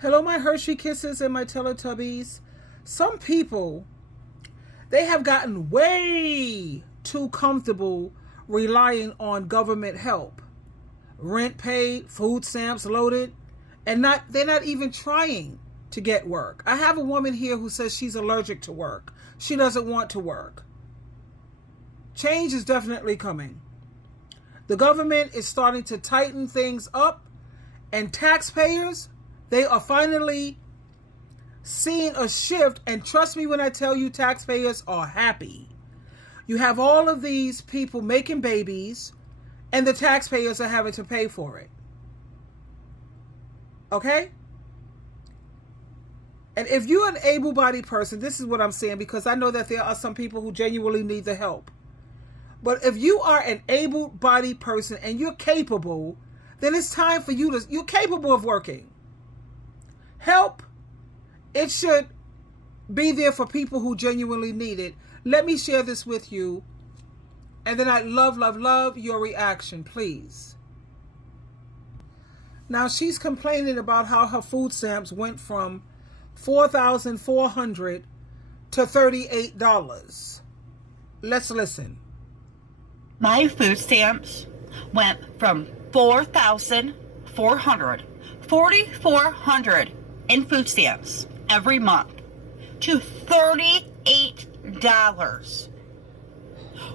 Hello, my Hershey Kisses and my Teletubbies. Some people, they have gotten way too comfortable relying on government help. Rent paid, food stamps loaded, and they're not even trying to get work. I have a woman here who says she's allergic to work. She doesn't want to work. Change is definitely coming. The government is starting to tighten things up, and taxpayers, they are finally seeing a shift. And trust me when I tell you, taxpayers are happy. You have all of these people making babies, and the taxpayers are having to pay for it. Okay? And if you're an able-bodied person, this is what I'm saying, because I know that there are some people who genuinely need the help. But if you are an able-bodied person and you're capable, then it's time for you're capable of working. Help, it should be there for people who genuinely need it. Let me share this with you. And then I'd love your reaction, please. Now, she's complaining about how her food stamps went from $4,400 to $38. Let's listen. My food stamps went from $4,400, $4,400 in food stamps every month to $38.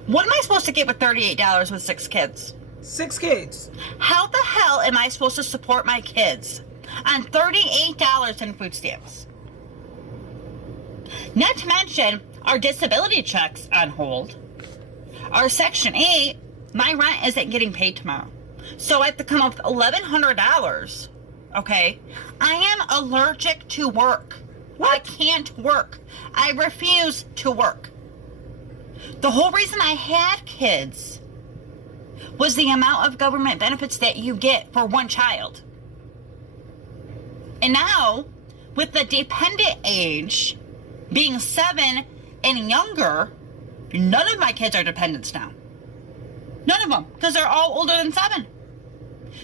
What am I supposed to get with $38 with 6 kids? 6 kids. How the hell am I supposed to support my kids on $38 in food stamps? Not to mention our disability checks on hold. Our Section 8, my rent isn't getting paid tomorrow. So I have to come up with $1,100. Okay? I am allergic to work. I can't work. I refuse to work. The whole reason I had kids was the amount of government benefits that you get for one child. And now, with the dependent age being 7 and younger, none of my kids are dependents now. None of them, because they're all older than 7.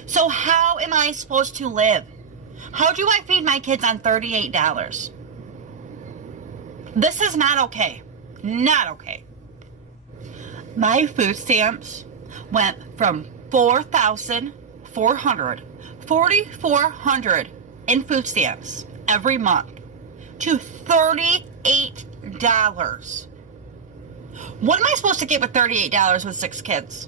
So how am I supposed to live? How do I feed my kids on $38? This is not okay. Not okay. My food stamps went from $4,400, $4,400 in food stamps every month to $38. What am I supposed to get with $38 with 6 kids?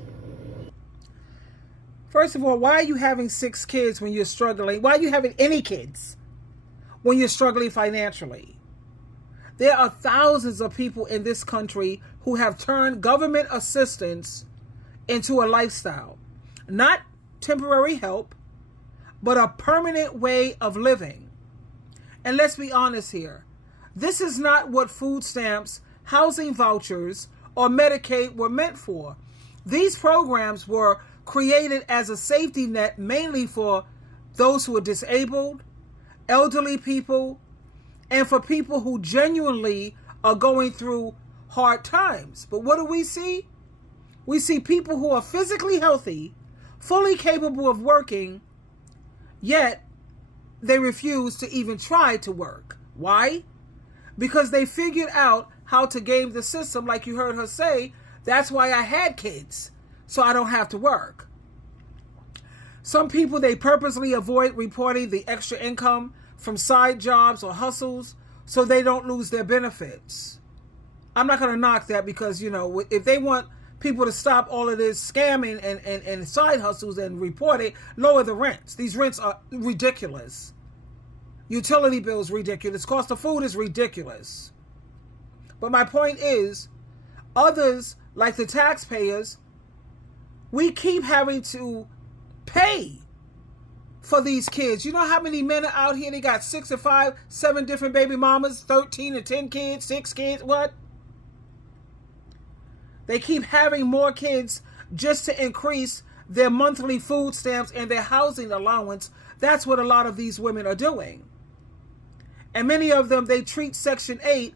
First of all, why are you having 6 kids when you're struggling? Why are you having any kids when you're struggling financially? There are thousands of people in this country who have turned government assistance into a lifestyle. Not temporary help, but a permanent way of living. And let's be honest here. This is not what food stamps, housing vouchers, or Medicaid were meant for. These programs were created as a safety net mainly for those who are disabled, elderly people, and for people who genuinely are going through hard times. But what do we see? We see people who are physically healthy, fully capable of working, yet they refuse to even try to work. Why? Because they figured out how to game the system, like you heard her say. That's why I had kids, so I don't have to work. Some people, they purposely avoid reporting the extra income from side jobs or hustles so they don't lose their benefits. I'm not going to knock that because, if they want people to stop all of this scamming and side hustles and report it, lower the rents. These rents are ridiculous. Utility bills ridiculous. Cost of food is ridiculous. But my point is, others, like the taxpayers, we keep having to pay for these kids. You know how many men are out here? They got 6 or 5, 7 different baby mamas, 13 or 10 kids, 6 kids, what? They keep having more kids just to increase their monthly food stamps and their housing allowance. That's what a lot of these women are doing. And many of them, they treat Section 8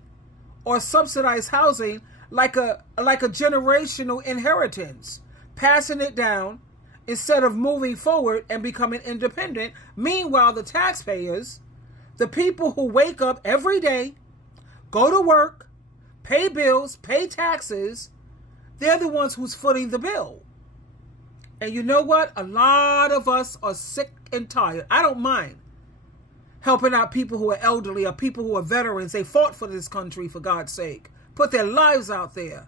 or subsidized housing like a generational inheritance, passing it down instead of moving forward and becoming independent. Meanwhile, the taxpayers, The people who wake up every day, go to work, pay bills, pay taxes, they're the ones who's footing the bill. And you know what? A lot of us are sick and tired. I don't mind helping out people who are elderly or people who are veterans. They fought for this country, for God's sake. Put their lives out there.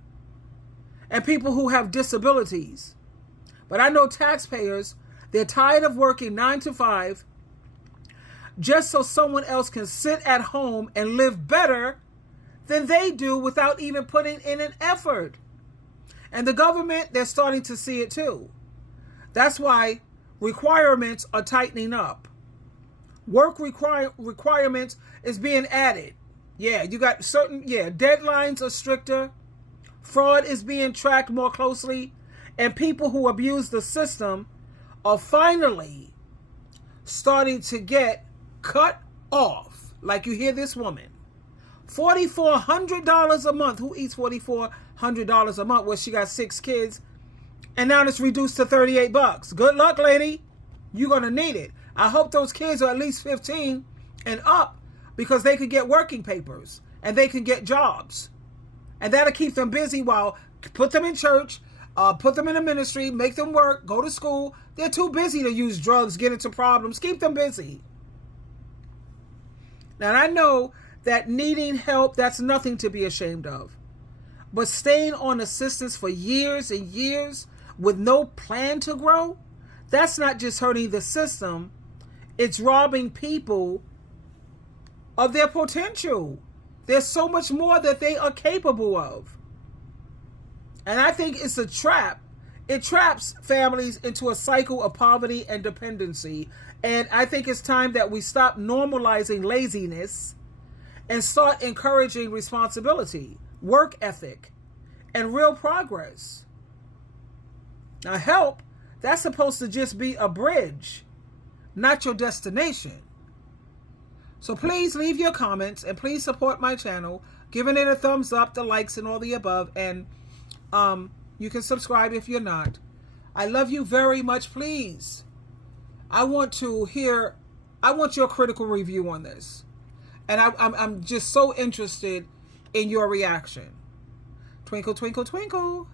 And people who have disabilities. But I know taxpayers, they're tired of working 9 to 5 just so someone else can sit at home and live better than they do without even putting in an effort. And the government, they're starting to see it too. That's why requirements are tightening up. Work requirements is being added. Yeah, you got deadlines are stricter. Fraud is being tracked more closely. And people who abuse the system are finally starting to get cut off. Like you hear this woman. $4,400 a month. Who eats $4,400 a month? Well, she got 6 kids. And now it's reduced to $38. Good luck, lady. You're going to need it. I hope those kids are at least 15 and up, because they could get working papers and they can get jobs. And that'll keep them busy while put them in church, put them in a ministry, make them work, go to school. They're too busy to use drugs, get into problems. Keep them busy. Now, I know that needing help, that's nothing to be ashamed of. But staying on assistance for years and years with no plan to grow, that's not just hurting the system. It's robbing people of their potential. There's so much more that they are capable of. And I think it's a trap. It traps families into a cycle of poverty and dependency. And I think it's time that we stop normalizing laziness and start encouraging responsibility, work ethic, and real progress. Now, help, that's supposed to just be a bridge, not your destination. So please leave your comments and please support my channel, giving it a thumbs up, the likes, and all the above. And you can subscribe if you're not. I love you very much. Please, I want your critical review on this. And I'm just so interested in your reaction. Twinkle, twinkle, twinkle.